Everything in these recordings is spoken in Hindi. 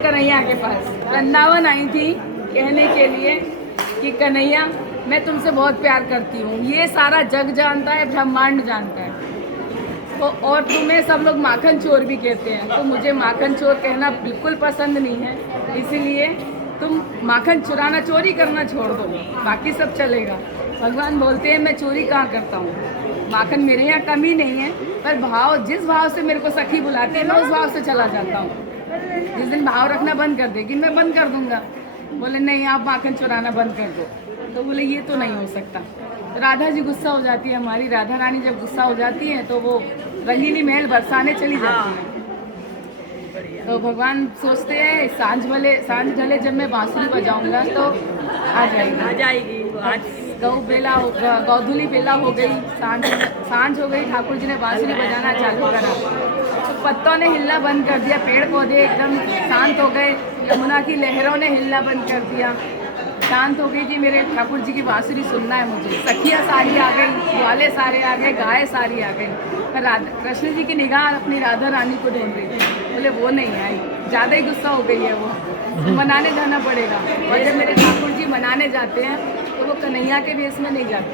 कन्हैया के पास वृंदावन आई थी कहने के लिए कि कन्हैया मैं तुमसे बहुत प्यार करती हूँ। ये सारा जग जानता है, ब्रह्मांड जानता है। तो और तुम्हें सब लोग माखन चोर भी कहते हैं, तो मुझे माखन चोर कहना बिल्कुल पसंद नहीं है। इसीलिए तुम माखन चुराना, चोरी करना छोड़ दो, बाकी सब चलेगा। भगवान बोलते हैं मैं चोरी कहाँ करता हूँ, माखन मेरे यहाँ कमी नहीं है, पर भाव जिस भाव से मेरे को सखी बुलाती है मैं उस भाव से चला जाता हूँ। जिस दिन भाव रखना बंद कर देगी मैं बंद कर दूंगा। बोले नहीं आप माखन चुराना बंद कर दो, तो बोले ये तो नहीं हो सकता। तो राधा जी गुस्सा हो जाती है, हमारी राधा रानी जब गुस्सा हो जाती है तो वो रंगीली महल बरसाने चली जाती है। तो भगवान सोचते हैं सांझ ढले जब मैं बांसुरी बजाऊंगा तो आ जाएगी। आज गौधुली बेला हो गई, सांझ हो गई, ठाकुर जी ने बांसुरी बजाना चालू करा। तो पत्तों ने हिलना बंद कर दिया, पेड़ पौधे एकदम शांत हो गए, यमुना की लहरों ने हिलना बंद कर दिया। शांत हो गई कि मेरे ठाकुर जी की बांसुरी सुनना है मुझे। सखियाँ सारी आ गई, ग्वाले सारे आ गए, गाय सारी आ गई। पर कृष्ण जी की निगाह अपनी राधा रानी को ढूंढ रही थी। बोले वो नहीं आई, ज़्यादा ही गुस्सा हो गई है वो, मनाने जाना पड़ेगा। और जब मेरे ठाकुर जी मनाने जाते हैं तो वो कन्हैया के भेष में नहीं जाते,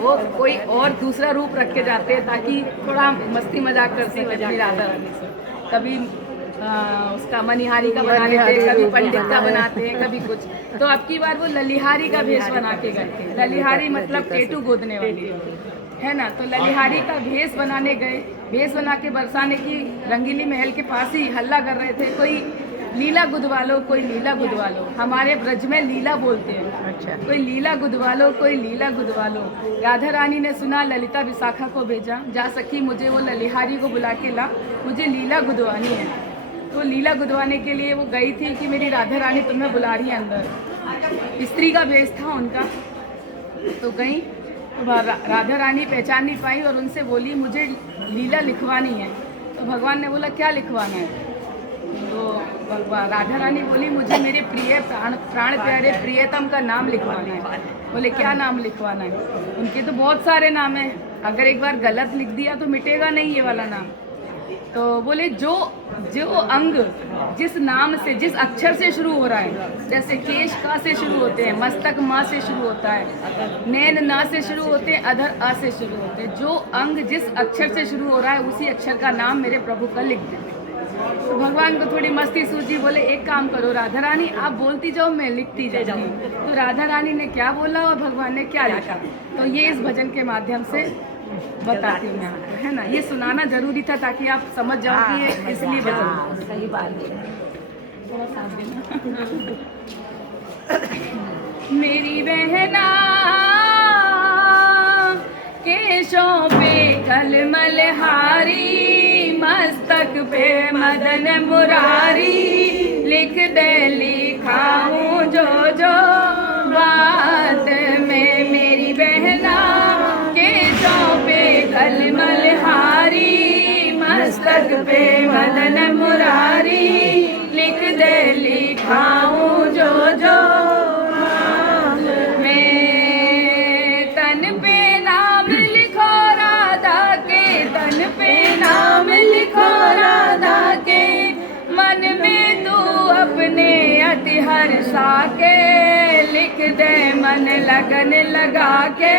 वो कोई और दूसरा रूप रख के जाते हैं ताकि थोड़ा मस्ती मजाक कर सके अपनी राधा रानी से। कभी उसका मनिहारी का बना लेते हैं, कभी पंडित का बनाते हैं, कभी कुछ। तो अब की बार वो ललिहारी का भेष बना के गए थे। ललिहारी मतलब टेटू गोदने वाली है ना। तो ललिहारी का भेष बनाने गए, भेष बना के बरसाने की रंगीली महल के पास ही हल्ला कर रहे थे, कोई लीला गुदवालो, कोई लीला गुदवालो। हमारे ब्रज में लीला बोलते हैं। अच्छा। कोई लीला गुदवालो, कोई लीला गुदवालो। राधा रानी ने सुना, ललिता विशाखा को भेजा, जा सखी मुझे वो ललिहारी को बुला के ला, मुझे लीला गुदवानी है। तो लीला गुदवाने के लिए वो गई थी कि मेरी राधा रानी तुम्हें बुला रही है अंदर। स्त्री का भेष था उनका। तो गई, राधा रानी पहचान नहीं पाई और उनसे बोली मुझे लीला लिखवानी है। तो भगवान ने बोला क्या लिखवाना है? तो राधा रानी बोली मुझे मेरे प्रिय प्राण प्यारे प्रियतम का नाम लिखवाना है। बोले क्या नाम लिखवाना है? उनके तो बहुत सारे नाम हैं, अगर एक बार गलत लिख दिया तो मिटेगा नहीं ये वाला नाम। तो बोले जो अंग जिस नाम से, जिस अक्षर से शुरू हो रहा है, जैसे केश का से शुरू होते हैं, मस्तक माँ से शुरू होता है, नैन ना से शुरू होते हैं, अधर आ से शुरू होते हैं, जो अंग जिस अक्षर से शुरू हो रहा है उसी अक्षर का नाम मेरे प्रभु का लिख देते। तो भगवान को थोड़ी मस्ती सूझी, बोले एक काम करो राधा रानी, आप बोलती जाओ मैं लिखती जाऊँ। तो राधा रानी ने क्या बोला और भगवान ने क्या लिखा, तो ये इस भजन के माध्यम से बताती हूँ मैं, है ना। ये सुनाना जरूरी था ताकि आप समझ जाओ कि ये इसलिए भजन। सही बात है। थोड़ा साथ देना। मेरी बहना केशों पे कलमल हारी, मस्तक पे मदन मुरारी, लिख दे लिखाऊं जो जो बात में। मेरी बहना केशों पे कलमल हारी, मस्तक पे मदन मुरारी, लिख दे लिखाऊं जो जो हर्षा के, लिख दे मन लगन लगा के,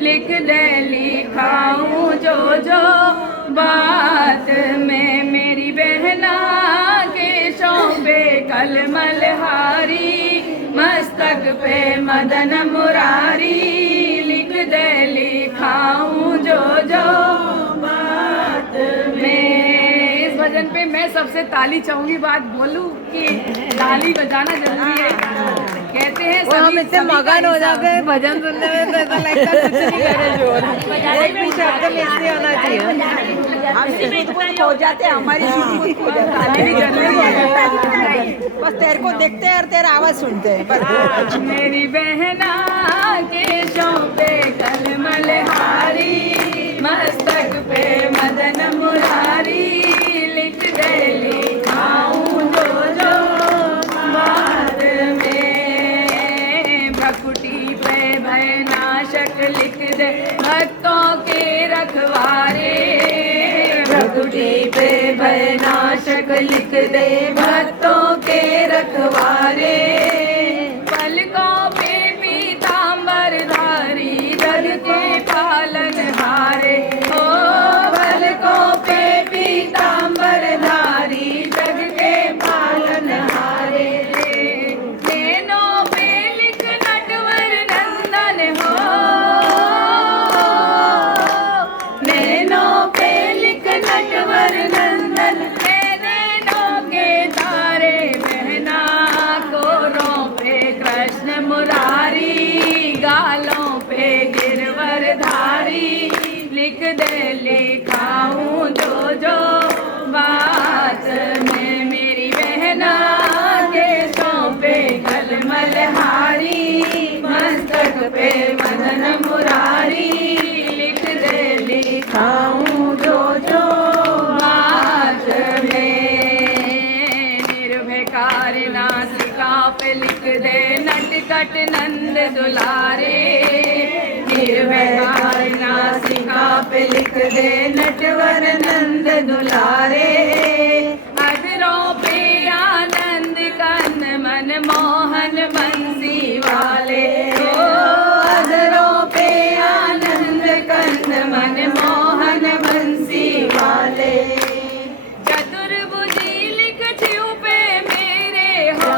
लिख दे लिखाऊं जो जो बात में। मेरी बहना केशों पे कलमल हारी, मस्तक पे मदन मुरारी, लिख दे लिखाऊं जो जो बात में। इस भजन पे मैं सबसे ताली चाहूंगी, बात बोलूं कि ताली बजाना जरूरी है। कहते हैं हम इतने मगन हो जाते हैं भजन सुनने में तो ऐसा लगता है कुछ नहीं करे जोर। एक भी शब्द मिस नहीं होना चाहिए। हम खुद खो जाते हैं, हमारी खो जाती है। बस तेरे को देखते हैं और तेरा आवाज सुनते हैं। मेरी बहना केशों पे कलमल हारी, मस्तक पे मदन मुरारी, लिख दे लिखाऊं जो जो बात में। भकुटी पे भय नाशक लिख दे भक्तों के रखवारे, भकुटी पे भय नाशक लिख दे भक्तों के रखवारे। पलकों पे पीतांबर धारी जग के पालन हारे। ओ पलकों पे पीतांबर धारी जग के पालन हारे। नैनों पे लिख नटवर नंदन हो। नैनों पे लिख नटवर नंदन। नैनों के तारे बहना कोरों पे कृष्ण मुरारी। गालों पे गिरवर धारी लिख दे लिखाऊं जो जो बात में मेरी बहना। केशों पे कलमल हारी मस्तक पे मदन मुरारी लिख दे लिखाऊं जो जो बात में। निर्भयकार नासिका पे लिख दे नटखट नंद दुलारे। निर्भयकार नासिका पे लिख दे नटवर नंद दुलारे। अधरों पे आनंद कंद मन मोहन बंसी वाले। ओ अधरों पे आनंद कंद मन मोहन बंसी वाले। चतुर्भुजी लिख छिउ पे मेरे हो।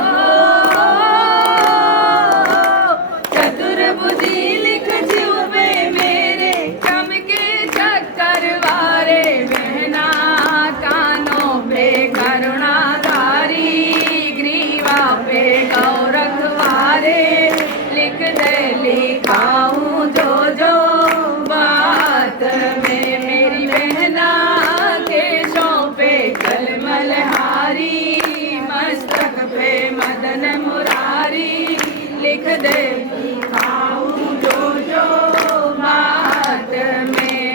चतुर्भुजी लिख छिउ पे मेरे। चमके चक्कर वारे बहना कानों पे करुणाधारी। ग्रीवा पे गौरख वारे लिख दे लिखाऊं जो जो बात में मेरी बहना। केशों पे कलमल हारी मस्तक पे मदन मुरारी लिख दे लिखाऊं जो जो बात में।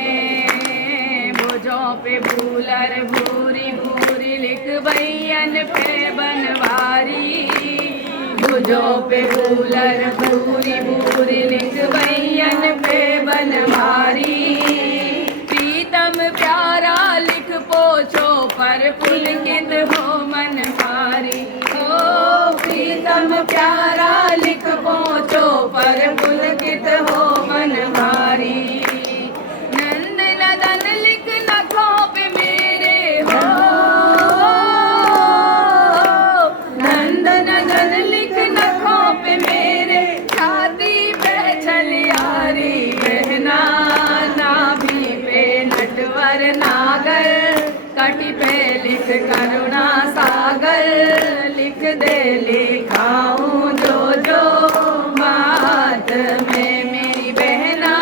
भुजों पे भूलर भूरी भूरी लिख बैयन पे बनवारी। भुजों पे भूलर भूरी भूरी लिख बैयन पे बनवारी। प्रीतम प्यारा लिख पोछो पर पुलकित हो मन भारी। ओ प्रीतम प्यारा लिख पोछो पर पुलकित हो मन भारी। नंद नदन लिख नखों पे मेरे हो। नंद नदन लिख नखों पे मेरे। छाती पे छलियारी बहना नाभि पे नटवर नागर। कटी पे लिख करुणा सागर लिख दे लिखाऊं जो जो बात में मेरी बहना।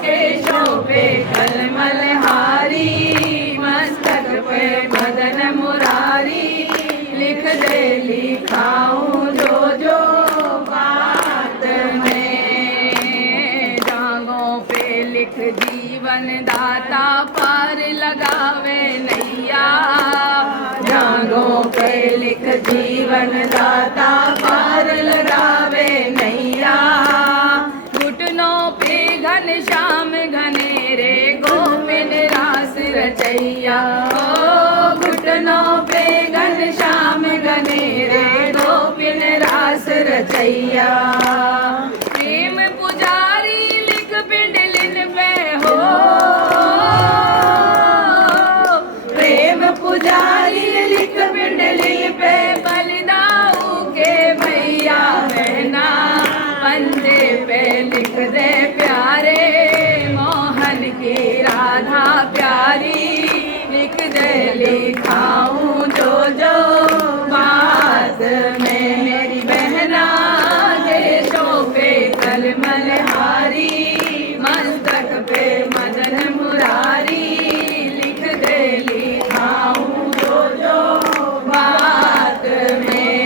केशों पे कलमल हारी मस्तक पे मदन मुरारी लिख दे लिखाऊं जो जो बात में। जांघों पे लिख जीवन दाता पार लगावे नैया। जांघों पे लिख जीवन दाता पार लगावे नैया। घुटनों पे घनश्याम घनेरे गोविंद रास रचैया। ओ घुटनों पे घनश्याम घनेरे गोविंद रास रचैया। प्रेम पुजारी लिख पिंडलिन पे हो। प्रेम पुजारी लिख पिंडलिन पे। बलिदाऊ के भैया बहना पंजे पे लिख दे प्यारे। मोहन की राधा प्यारी लिख दे लिखाऊं जो जो बात में मेरी बहना। केशों पे कलमल हारी मस्तक पे मदन मुरारी लिख दे लिखाऊं जो जो बात में।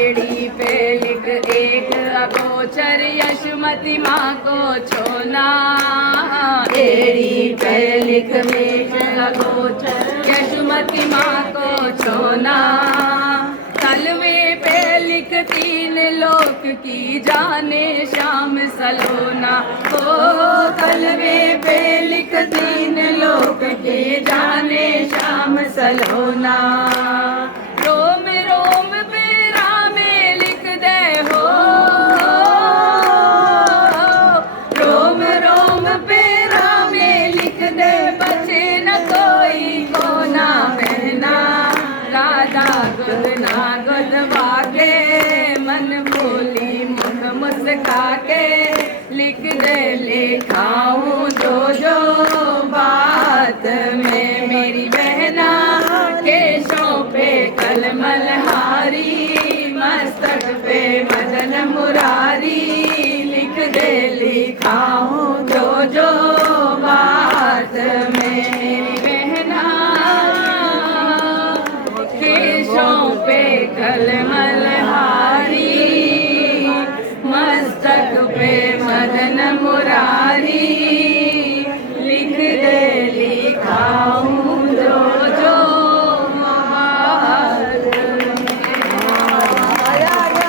एड़ी पे लिख एक अगोचर यशमती माँ को छोना। एड़ी पे लिख मेष अगोचर यशमती माँ को छोना। तलवे पे लिख तीन लोक की जाने श्याम सलोना। ओ कलवे पे लिख दीन लोक के जाने श्याम सलोना रोम रोम पे रामे लिख दे हो रोम रोम पे रामे लिख दे बचे न कोई कोना बहना राधा गुद ना गुद वाके मन बोली मुख मुस्का के लिख दे लिखाऊं जो बात में मेरी बहना केशों पे कलमल हारी मस्तक पे मदन मुरारी लिख दे लिखाऊं जो बात में मेरी बहना केशों पे कलमल